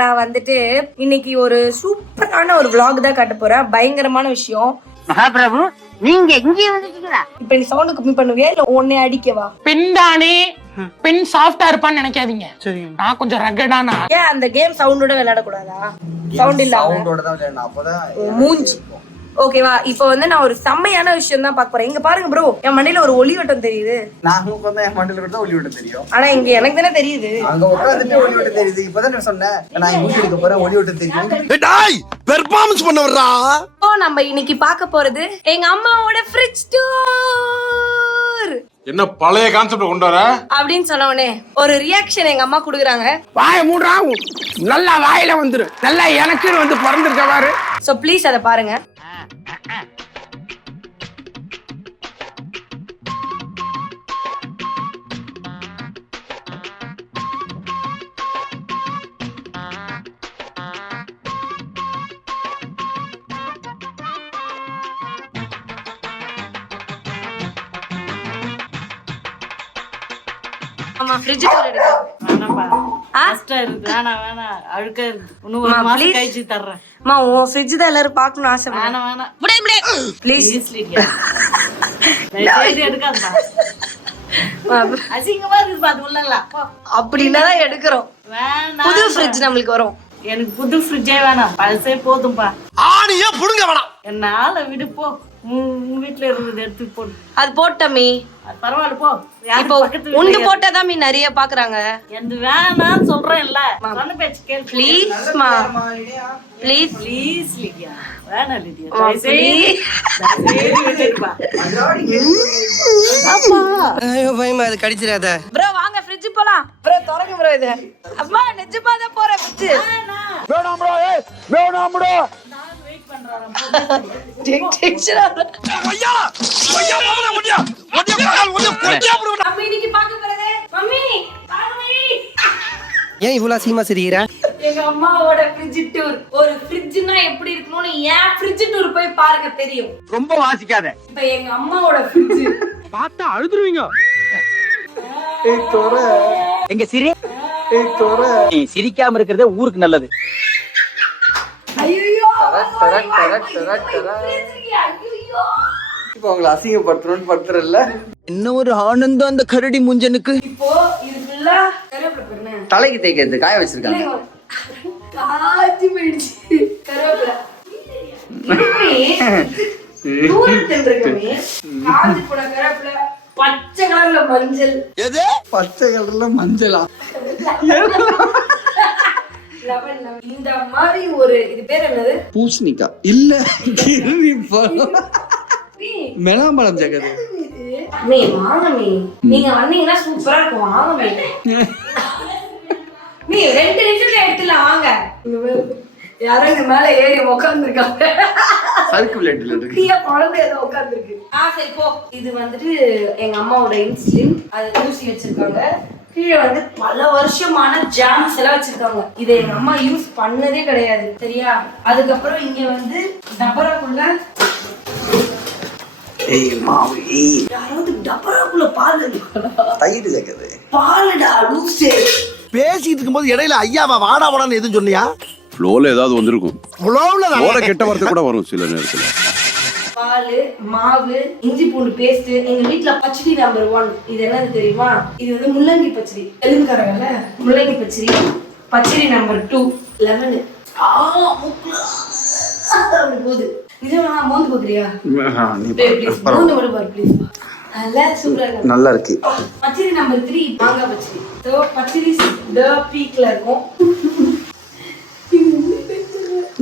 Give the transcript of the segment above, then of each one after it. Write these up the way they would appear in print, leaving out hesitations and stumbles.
நான் வந்துட்டு இன்னைக்கு ஒரு சூப்பரான ஒரு vlog தான் காட்ட போறேன். பயங்கரமான விஷயம். மகாபிரபு நீங்க இங்கே வந்துட்டீங்களா? இப்ப நீ சவுண்ட் கம்மி பண்ணுவியா இல்ல உன்னை அடிக்கவா? பின்தானே பின் சாஃப்டா இருப்பான்னு நினைக்காதீங்க. நான் கொஞ்சம் ரகடானா. ஏன் அந்த கேம் சவுண்டோட விளையாட கூடாதா? சவுண்ட் இல்ல சவுண்டோட தான் விளையாடணும். அப்பதான் மூஞ்சி. ஓகேவா? இப்போ வந்து நான் ஒரு செம்மையான விஷயம் தான் பார்க்க போறேன். இங்க பாருங்க ப்ரோ, என் மண்டையில ஒரு ஒளி வட்டம் தெரியுது. நான் உட்கார்ந்தா என் மண்டையில கூட ஒளி விட்டு தெரியும். ஆனா இங்க எனக்கு தானே தெரியுது. அங்க உட்கார்ந்துட்டு ஒளி விட்டு தெரியுது. இப்பதான் நான் சொன்னேன் நான் மூஞ்சி எடுக்க போறேன் ஒளி விட்டு தெரியும். டேய் பெர்ஃபார்மன்ஸ் பண்ண வர்றா. சோ நம்ம இன்னைக்கு பார்க்க போறது எங்க அம்மாவோட ஃப்ரிட்ஜ் டூர். என்ன பழைய கான்செப்ட் கொண்டு வர அப்படின்னு சொன்ன உடனே ஒரு ரியாக்ஷன் எங்க அம்மா குடுக்குறாங்க. வாய மூடுறா, நல்லா வாயில வந்துரு. நல்லா எனக்கு வந்து பிறந்திருக்க பாரு. சோ ப்ளீஸ் அதை பாருங்க. ஆமா ஃப்ரிட்ஜ் டூர் எடுக்கலாம். வேணாம்பா, கஷ்டம் இருக்கு. வேணாம் அழுக்கா இருக்கு. இன்னும் ஒரு மாசம் கழிச்சு தர்றேன். அம்மா உன் ஃப்ரிட்ஜ் தான் எல்லாரும் பார்க்கணும் ஆசை. வேணாம் ப்ளீஸ் எடுக்காதா, அசிங்கமா இருக்கு. அது உள்ளல அப்படின்னா தான் எடுக்கிறோம். வேணாம், புது ஃப்ரிட்ஜ் நம்மளுக்கு வரும். எனக்கு புது ஃப்ரிட்ஜே வேணாம், பழசே போதும்பா. ஆணியே புடுங்க வேணாம். என்னால விடு போ. உங்க வீட்டுல இருக்குது எடுத்து போடு. அது போட்டமே அது பரவாயில்ல போ. இப்போ உண்டு போட்டாதான் மீ நிறைய பாக்குறாங்க. எந்த வேணான்னு சொல்றேன் இல்ல, சொன்ன பேச்சு கேளு. ப்ளீஸ் மா ப்ளீஸ் ப்ளீஸ் லிடியா, வேணாம் லிடியா, பயமா அது கடிச்சிடாத. ப்ரோ வாங்க ஃப்ரிட்ஜ் போலாம். ப்ரோ தொடங்க ப்ரோ இது. அம்மா நிஜமா தான் போறேன் ஃப்ரிட்ஜ். வேணாம் ப்ரோ, ஏய் வேணாம் ப்ரோ. நான் வெயிட் பண்றேன். ஐயா ஐயா மாமா முடியா முடியா ப்ரோ. மம்மி இன்னைக்கு பார்க்க போறது மம்மி பாருங்க. ஏன் இவ்வளவு அசிங்கமா சிரிக்கிற? எங்க அம்மாவோட ஃப்ரிட்ஜ் டூர். ஒரு ஃப்ரிட்ஜ்னா எப்படி இருக்கணும்னு ஏன் ஃப்ரிட்ஜ் டூர் போய் பாருங்க தெரியும். ரொம்ப வாசிக்காத. இப்போ எங்க அம்மாவோட ஃப்ரிட்ஜ் பார்த்தா அழுதுருவீங்க. ஏய் தோர, எங்க சிரி ஏய் தோர. நீ சிரிக்காம இருக்கிறதே ஊருக்கு நல்லது. ஐயோ ஐயோ இப்போ உங்களை அசிங்கப்படுத்தணும்னு படுத்துறல்ல. என்ன ஒரு ஆனந்தம் அந்த கரடி முஞ்சனுக்கு. இப்போ இது ஃபுல்லா கருவேப்பிலை பாருங்க. தலைக்கு தேய்க்கிறது காய வச்சிருக்காங்க. காஞ்சி போயிடுச்சு கருவேப்பிலை. தூரத்தில் இருக்கமே காஞ்சி போன கருவேப்பிலை, பச்சை கலர்ல மஞ்சள். எது பச்சை கலர்ல மஞ்சளா? இந்த மாதிரி ஒரு இது பேர் என்னது? பூசணிக்கா இல்ல, மெலாம்பழம் ஜகது. மே வாங்க மே, நீங்க வந்தீங்கன்னா சூப்பரா இருக்கும். வாங்க மே, நீ 2 நிமிஷத்துல எடுத்துலாம் வாங்க. யாரோ இங்க மேல ஏறி உட்கார்ந்துருக்காங்க. சறுக்கு விளையாட்டுல இருக்கு. குழந்தை ஏதோ உட்கார்ந்துருக்கு. சரி போ. இது வந்துட்டு எங்க அம்மாவோட இன்சுலின். அது ஊசி வச்சிருக்காங்க. கீழே வந்து பல வருஷமான ஜாம்ஸ் எல்லாம் வச்சிருக்காங்க. இதை எங்க அம்மா யூஸ் பண்ணதே கிடையாது சரியா. அதுக்கப்புறம் இங்க வந்து டபராக்குள்ள யாராவது டபராக்குள்ள பால் தயிர் ஜகது. பாலுடா லூசே. பேசிட்டு இருக்கும்போது இடையில ஐயாவா வாடா வாடான்னு எதுவும் சொன்னியா? ஃப்ளோல ஏதாவது வந்திருக்கும். ஃப்ளோல கெட்ட வார்த்தை கூட வரும் சில நேரத்துல. பால், மாவு, இஞ்சி பூண்டு பேஸ்ட். எங்க வீட்ல பச்சடி நம்பர் 1 இது என்னது தெரியுமா? இது வந்து முள்ளங்கி பச்சடி. தெலுங்குக்காரங்கல்ல முள்ளங்கி பச்சடி. பச்சடி நம்பர் 2 லெமன். போது இது நான் மோந்து போதுறியா? மோந்து மட்டும் பாரு ப்ளீஸ். நல்லா சூப்பரா இருக்கு. நல்லா இருக்கு. பச்சடி நம்பர் 3 மாங்காய் பச்சடி. சோ பச்சடி த பீக்ல இருக்கும்.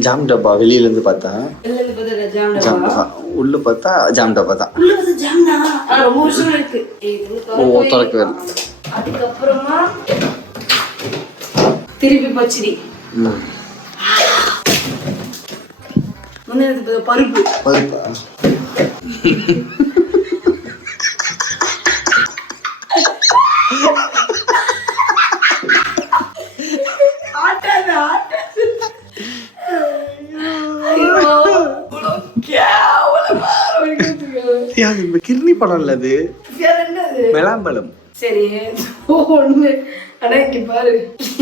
ஜாம் டப்பா வெளியில இருந்து பார்த்தா வெளியில பார்த்தா ஜாம் ஜாம் டப்பா, உள்ள பார்த்தா ஜாம் டப்பா தான். உள்ள வந்து ஜாம் தான். ரொம்ப வருஷமா இருக்கு. ஓ திறக்கவே இல்லை. அதுக்கப்புறமா திருப்பி பச்சடி. முன்னாடி பருப்பு பருப்பா? கிர்னி பழம் இல்ல அது, மெலாம்பழம். சரி ஒண்ணு ஆனா இங்க பாரு,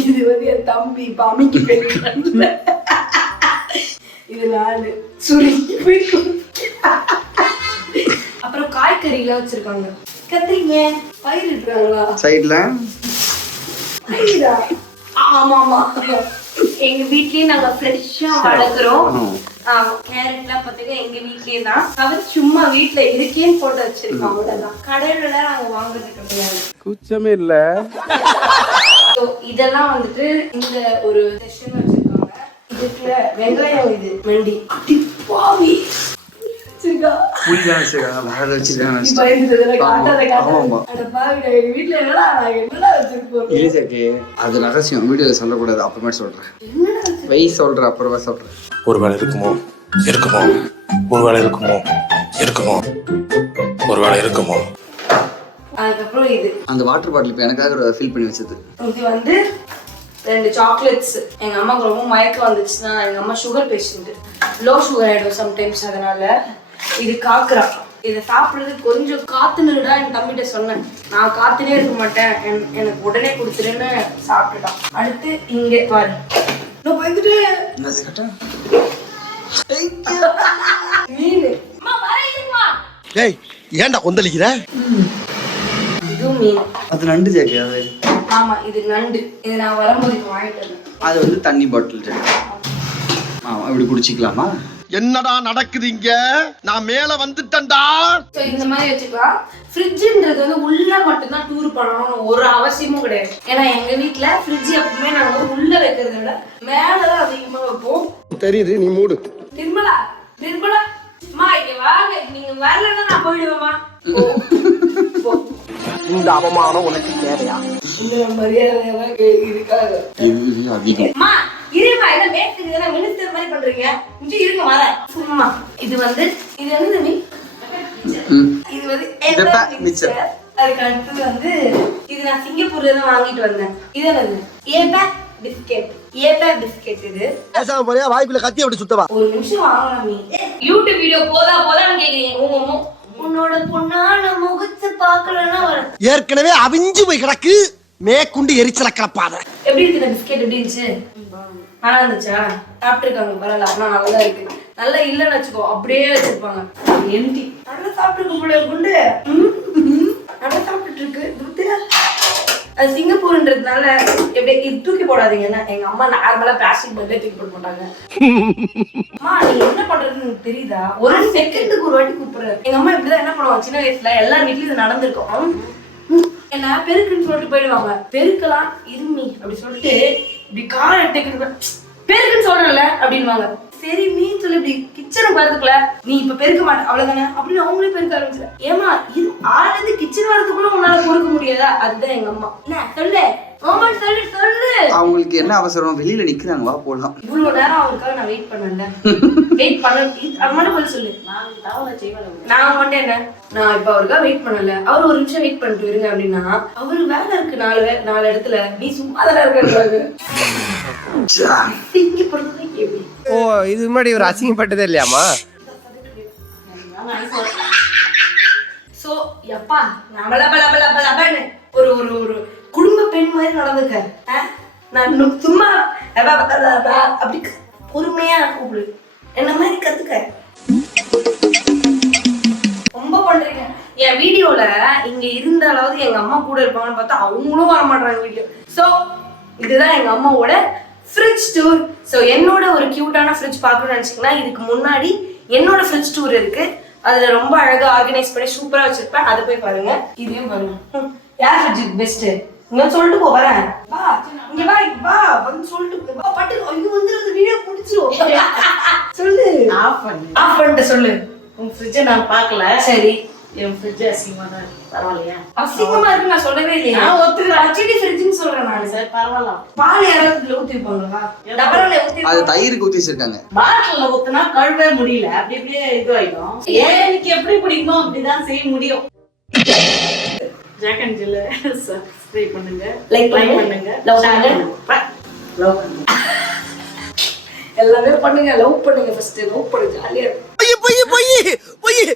இது வந்து என் தம்பி இப்ப அமைக்கி போயிருக்கான்ல. இது நானு சுருங்கி போயிருக்கோம். அப்புறம் காய்கறி எல்லாம் வச்சிருக்காங்க. கத்திரிங்க பயிர் இருக்காங்களா சைடுல? பயிரா? ஆமா ஆமா, எங்க வீட்லயே நாங்க ஃப்ரெஷ்ஷா வளர்க்குறோம். கேரட்லாம் பாத்தீங்கன்னா எங்க வீட்லயே தான். அவர் சும்மா வீட்ல இருக்கேன்னு போட்டு வச்சிருக்கோம், அவ்வளவுதான். கடையில நாங்க வாங்குறது கிடையாது. கூச்சமே இல்ல. So, இதெல்லாம் வந்துட்டு இந்த ஒரு செஷன் வச்சிருக்காங்க. இதுக்குள்ள வெங்காயம், இது மெண்டி பாவி வச்சிருக்கா. புளிதான் வச்சிருக்காங்க, வேற வச்சிருக்காங்க. இப்ப இந்த காட்டாத ஆமா. அந்த பாவிடா, எங்க வீட்ல என்னடா நாங்க என்னடா வச்சிருப்போம். இல்ல ஜாக்கி, அது ரகசியம், வீடியோல சொல்லக்கூடாது. அப்புறமே சொல்றேன். வை சொல்றேன், அப்புறமா சொல்றேன். ஒருவேளை இருக்குமோ இருக்குமோ, ஒருவேளை இருக்குமோ இருக்குமோ, ஒருவேளை இருக்குமோ. அதுக்கப்புறம் இது அந்த வாட்டர் பாட்டில் இப்ப எனக்காக ஃபில் பண்ணி வச்சது. இது வந்து 2 சாக்லேட்ஸ். எங்க அம்மாக்கு ரொம்ப மயக்கம் வந்துச்சுன்னா, எங்க அம்மா சுகர் பேஷண்ட், லோ சுகர் ஆயிடும் சம்டைம்ஸ். அதனால இது காக்குறா. இதை சாப்பிடுறதுக்கு கொஞ்சம் காத்துனுடா என் தம்பிகிட்ட சொன்னேன். நான் காத்துனே இருக்க மாட்டேன், எனக்கு உடனே கொடுத்துருன்னு சாப்பிட்டுட்டான். அடுத்து இங்க பாரு, நான் போய்கிட்டு என்னது கேட்டா? மீன். அம்மா வரையுமா? டேய் ஏன்டா கொந்தளிக்கிற? இதுவும் மீன். அது நண்டு ஜாக்கி. அது ஆமா, இது நண்டு. இது நான் வரும்போது இப்ப வாங்கிட்டு வந்தேன். அது வந்து தண்ணி பாட்டில் ஜாக்கி. ஆமா, இப்படி குடிச்சிக்கலாமா? என்னடா நடக்குது இங்க? நான் மேல வந்துட்டேன்டா. ஸோ இந்த மாதிரி வச்சுக்கலாம். ஃப்ரிட்ஜுன்றது வந்து உள்ள மட்டும்தான் டூர் பண்ணணும்னு ஒரு அவசியமும் கிடையாது. ஏன்னா எங்க வீட்டுல ஃப்ரிட்ஜ் எப்பவுமே நாங்க வந்து உள்ள வைக்கிறத விட மேலதான் அதிகமா வைப்போம். தெரியுது, நீ மூடு. நிர்மலா, நிர்மலா, அம்மா இங்க வாங்க. நீங்க வரலன்னா நான் போயிடுவேம்மா. போ. இந்த அவமானம் உனக்கு தேவையா? இந்த மரியாதை இருக்காது. இது அதிகம். அம்மா இருமா, என்ன மேஸ்திரி தானே மினிஸ்டர் மாதிரி பண்றீங்க? இங்க இருங்க, வரேன் சும்மா. இது வந்து இது என்னது மீ? இது வந்து மிக்சர். அதுக்கு அடுத்தது வந்து இது நான் சிங்கப்பூர்ல தான் வாங்கிட்டு வந்தேன். இது என்னது? API biscuit. API biscuit. இது பேசாம போறியா? வாய்க்குள்ள கத்தி அப்படி சுத்தவா? ஒரு நிமிஷம் வாங்கலாம். நீ யூடியூப் வீடியோ போதான்னு கேக்குறீங்க. உன்னோட பொண்ணான முகத்தை பார்க்கலன்னா ஏற்கனவே அவிஞ்சு போய் கிடக்கு, மேற்கொண்டு எரிச்சல கலப்பாத. எப்படி இருக்கு இந்த பிஸ்கெட்? எப்படி இருந்துச்சு? நல்லா இருந்துச்சா? சாப்பிட்டுருக்காங்க, பரவாயில்ல. ஆனா நல்லா இருக்கு. நல்லா இல்லைன்னு வச்சுக்கோ, அப்படியே வச்சிருப்பாங்க. எம்டி. நல்லா சாப்பிட்டுருக்கு போல குண்டு. நல்லா சாப்பிட்டுட்டு இருக்கு. அது சிங்கப்பூர்ன்றதுனால எப்படி இது தூக்கி போடாதீங்கன்னா, எங்க அம்மா நார்மலா பிளாஸ்டிக் பேக்ல தூக்கி போட மாட்டாங்க. அம்மா நீ என்ன பண்றதுன்னு எனக்கு தெரியுதா? ஒரு செகண்டுக்கு ஒரு வாட்டி கூப்பிடுற. எங்க அம்மா இப்படிதான் என்ன பண்ணுவாங்க சின்ன வயசுல, எல்லா வீட்லயும் இது நடந்திருக்கும். என்ன பெருக்குன்னு சொல்லிட்டு போயிடுவாங்க. பெருக்கலாம் இருமி அப்படி சொல்லிட்டு இப்படி காரை எடுத்துக்கிட்டு பெருக்குன்னு சொல்றல அப்படின்வாங்க. சரி நீ சொல்லி இப்படி கிச்சனுக்கு வரதுக்குள்ள நீ இப்ப பெருக்க மாட்டே அவ்வளவுதானே அப்படின்னு அவங்களே பெருக்க ஆரம்பிச்சிட. ஏமா இது ஆனது கிச்சன் வரதுக்குள்ள உன்னால பொறுக்க முடியாதா? அதுதான் எங்க அம்மா. என்ன சொல்லு சொல்லு. அவங்களுக்கு என்ன அவசரம்? வெளியில நிக்கிறாங்க, வா போலாம். இவ்வளவு நேரம் அவருக்காக நான் வெயிட் பண்ணல. வெயிட் பண்ண அது மட்டும் போல சொல்லு. நான் மட்டும் என்ன, நான் இப்ப அவருக்காக வெயிட் பண்ணல. அவர் ஒரு நிமிஷம் வெயிட் பண்ணிட்டு இருங்க அப்படின்னா, அவரு வேலை இருக்கு 4 இடத்துல, நீ சும்மா தானே இருக்காங்க. ஓ, இது முன்னாடி ஒரு அசிங்கப்பட்டதே இல்லையாமா? சோ எப்பா நம்மள ஒரு ஒரு ஒரு குடும்ப பெண் மாதிரி நடந்துக்க. நான் சும்மா அப்படி பொறுமையா கூப்பிடு. என்ன மாதிரி கத்துக்க. ரொம்ப பண்றீங்க. என் வீடியோல இங்க இருந்தாலாவது எங்க அம்மா கூட இருப்பாங்கன்னு பார்த்தா அவங்களும் வர மாட்டாங்க வீடியோ. சோ இதுதான் எங்க அம்மாவோட ஃப்ரிட்ஜ் டூர். ஸோ என்னோட ஒரு கியூட்டான ஃப்ரிட்ஜ் பார்க்கணும்னு நினைச்சீங்கன்னா, இதுக்கு முன்னாடி என்னோட ஃப்ரிட்ஜ் டூர் இருக்கு. அதுல ரொம்ப அழகா ஆர்கனைஸ் பண்ணி சூப்பரா வச்சிருப்பேன். அதை போய் பாருங்க. இதையும் பாருங்க. யார் ஃப்ரிட்ஜ் பெஸ்ட்? இங்க சொல்லிட்டு போ, வரேன். வா இங்க வா, வா வந்து சொல்லிட்டு வா. பட்டு இங்க வந்து வீடியோ முடிச்சிரும். சொல்லு. ஆஃப் பண்ணிட்டு சொல்லு. உன் ஃப்ரிட்ஜை நான் பார்க்கல. சரி, என் ஃப்ரிட்ஜ் அசிங்கமா தான் இருக்கு. பரவாயில்லையா? அசிங்கமா இருக்கு நான் சொல்லவே இல்லையா? நான் ஒத்துக்கிறேன். ஹச்டி ஃப்ரிட்ஜ்னு சொல்றேன் நான். சரி பரவாயில்ல. பால் யாராவது ஊத்தி வைப்பாங்களா? டபரல ஊத்தி அது தயிருக்கு ஊத்தி வச்சிருக்காங்க. பாட்டில்ல ஊத்துனா கழுவே முடியல, அப்படி அப்படியே இதுவாயிடும். எனக்கு எப்படி பிடிக்குமோ அப்படிதான் செய்ய முடியும். ஜாக் அண்ட் ஜில்ல சப்ஸ்கிரைப் பண்ணுங்க, லைக் பண்ணுங்க, லவ் பண்ணுங்க. எல்லாமே பண்ணுங்க. லவ் பண்ணுங்க. ஃபர்ஸ்ட் லவ் பண்ணுங்க. ஜாலியா